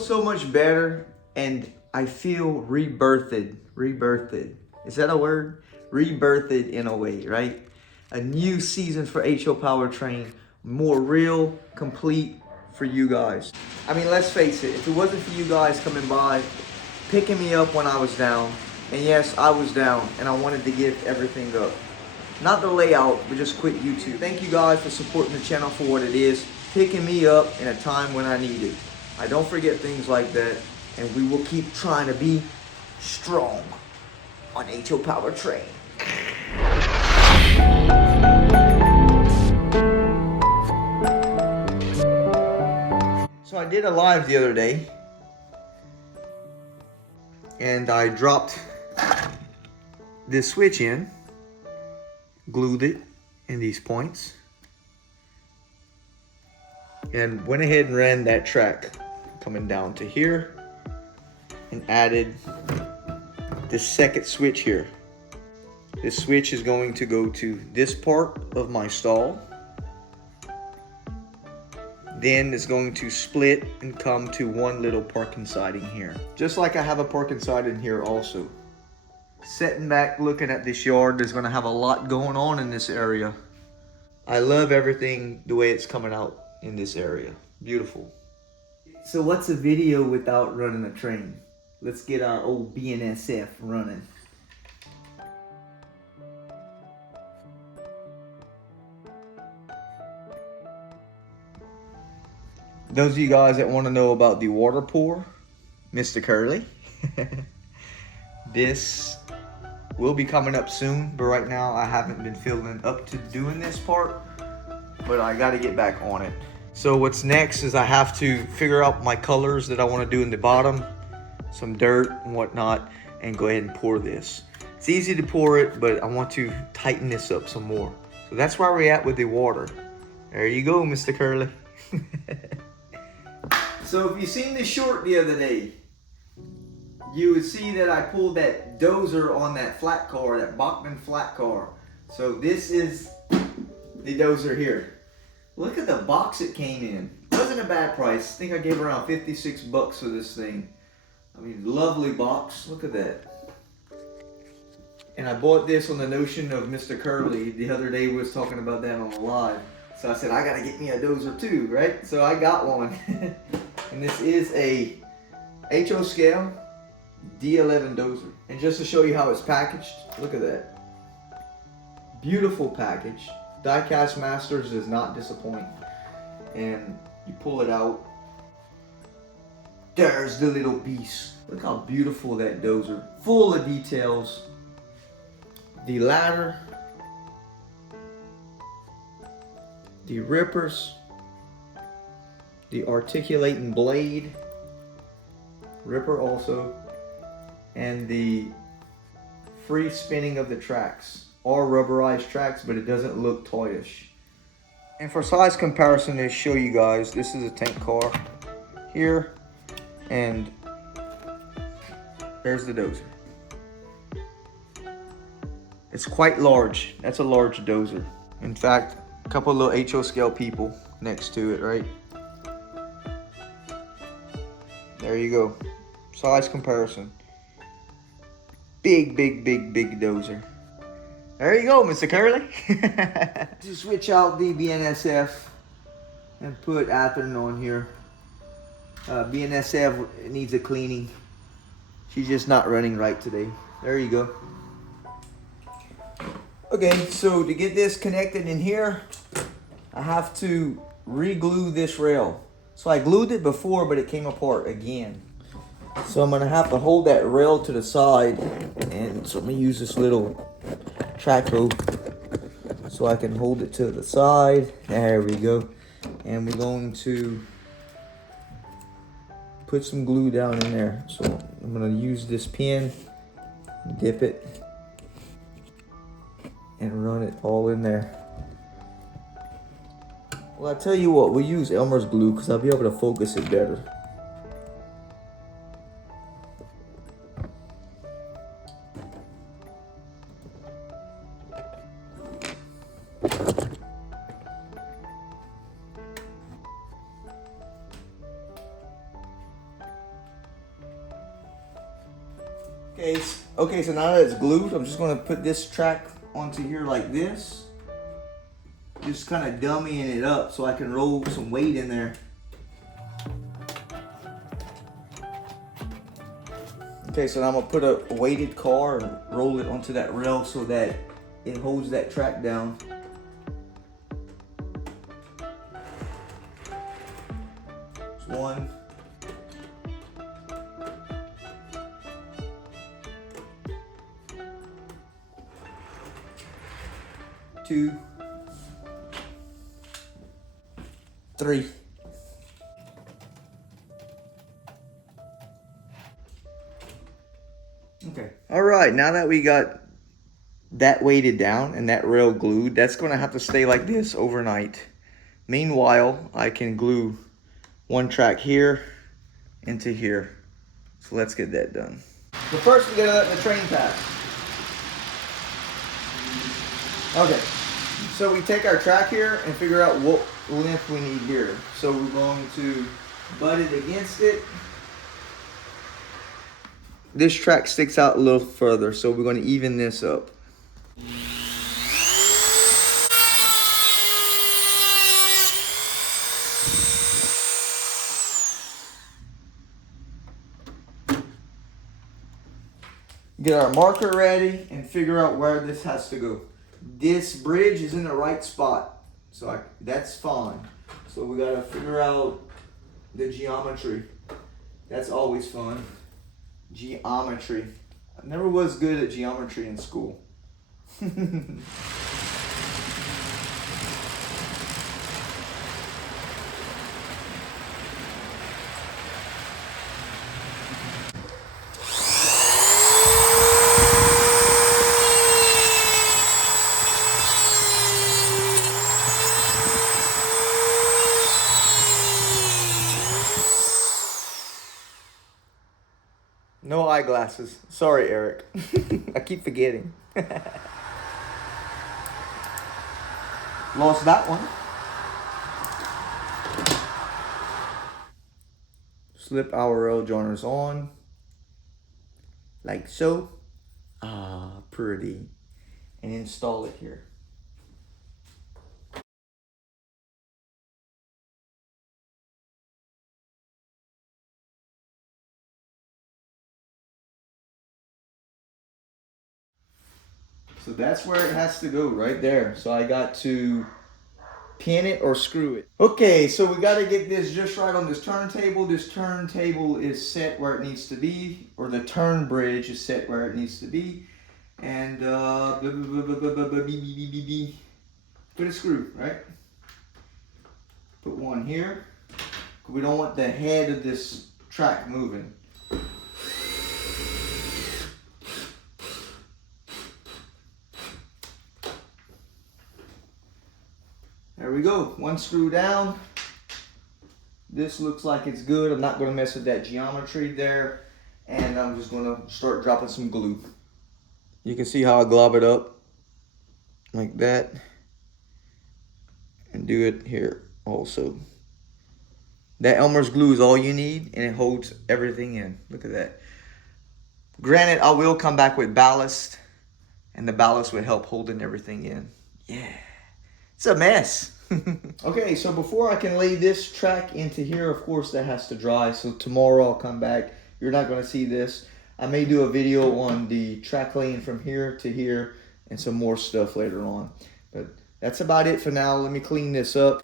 so much better, and I feel rebirthed. Rebirthed. Is that a word? Rebirthed in a way, right? A new season for HO Powertrain. More real, complete for you guys. I mean, let's face it, if it wasn't for you guys coming by, picking me up when I was down, and yes, I was down, and I wanted to give everything up. Not the layout, but just quit YouTube. Thank you guys for supporting the channel for what it is, picking me up in a time when I need it. I don't forget things like that, and we will keep trying to be strong on HO Powertrain. So I did a live the other day, and I dropped this switch in, glued it in these points, and went ahead and ran that track coming down to here, and added this second switch here. This switch is going to go to this part of my stall. Then it's going to split and come to one little parking siding here. Just like I have a parking siding here also. Sitting back looking at this yard, there's gonna have a lot going on in this area. I love everything the way it's coming out in this area. Beautiful. So what's a video without running a train? Let's get our old BNSF running. Those of you guys that want to know about the water pour, Mr. Curly, this will be coming up soon, but right now I haven't been feeling up to doing this part, but I got to get back on it. So what's next is I have to figure out my colors that I want to do in the bottom, some dirt and whatnot, and go ahead and pour this. It's easy to pour it, but I want to tighten this up some more. So that's where we're at with the water. There you go, Mr. Curly. So if you seen this short the other day, you would see that I pulled that Dozer on that flat car, that Bachmann flat car. So this is the Dozer here. Look at the box it came in. Wasn't a bad price. I think I gave around 56 bucks for this thing. I mean, lovely box. Look at that. And I bought this on the notion of Mr. Curly. The other day we was talking about that on the live. So I said, I gotta get me a Dozer too, right? So I got one. And this is a HO scale D11 Dozer. And just to show you how it's packaged, look at that. Beautiful package. Die-Cast Masters does not disappoint. And you pull it out. There's the little beast. Look how beautiful that Dozer. Full of details. The ladder. The rippers. The articulating blade. Ripper also. And the free spinning of the tracks. All rubberized tracks, but it doesn't look toyish. And for size comparison, to show you guys, this is a tank car here, and there's the Dozer. It's quite large. That's a large Dozer. In fact, a couple of little HO scale people next to it, right? There you go. Size comparison. Big, big, big, big Dozer. There you go, Mr. Curly. To switch out the BNSF and put Atherton on here. BNSF needs a cleaning. She's just not running right today. There you go. Okay, so to get this connected in here, I have to re-glue this rail. So I glued it before, but it came apart again. So I'm gonna have to hold that rail to the side, and so I'm gonna use this little traco so I can hold it to the side. There we go. And we're going to put some glue down in there. So I'm gonna use this pin, dip it, and run it all in there. Well, I tell you what, we'll use Elmer's glue because I'll be able to focus it better. Okay, so now that it's glued, I'm just gonna put this track onto here like this. Just kind of dummying it up so I can roll some weight in there. Okay, so now I'm gonna put a weighted car and roll it onto that rail so that it holds that track down. There's one. Two. Three. Okay. All right, now that we got that weighted down and that rail glued, that's gonna have to stay like this overnight. Meanwhile, I can glue one track here into here. So let's get that done. So first we gotta let the train pass. Okay, so we take our track here and figure out what length we need here. So we're going to butt it against it. This track sticks out a little further, so we're going to even this up. Get our marker ready and figure out where this has to go. This bridge is in the right spot, so that's fine. So we got to figure out the geometry. That's always fun. Geometry. I never was good at geometry in school. No eyeglasses. Sorry, Eric. I keep forgetting. Lost that one. Slip our rail joiners on. Like so. Ah, pretty. And install it here. So that's where it has to go, right there. So I got to pin it or screw it. Okay, so we got to get this just right on this turntable. This turntable is set where it needs to be, or the turn bridge is set where it needs to be. And put a screw, right? Put one here. We don't want the head of this track moving. There we go, one screw down. This looks like it's good. I'm not gonna mess with that geometry there. And I'm just gonna start dropping some glue. You can see how I glob it up like that. And do it here also. That Elmer's glue is all you need and it holds everything in. Look at that. Granted, I will come back with ballast and the ballast will help holding everything in. Yeah. It's a mess. Okay, so before I can lay this track into here, of course that has to dry. So tomorrow I'll come back. You're not going to see this. I may do a video on the track laying from here to here and some more stuff later on. But that's about it for now. Let me clean this up.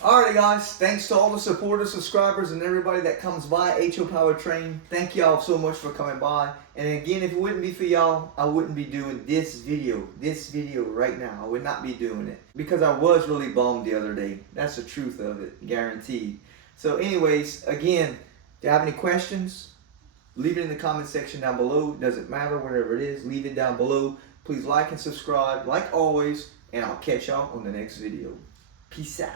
Alrighty guys, thanks to all the supporters, subscribers, and everybody that comes by H.O. Powertrain. Thank y'all so much for coming by. And again, if it wouldn't be for y'all, I wouldn't be doing this video right now. I would not be doing it. Because I was really bummed the other day. That's the truth of it, guaranteed. So anyways, again, if you have any questions, leave it in the comment section down below. Doesn't matter, whatever it is, leave it down below. Please like and subscribe, like always, and I'll catch y'all on the next video. Peace out.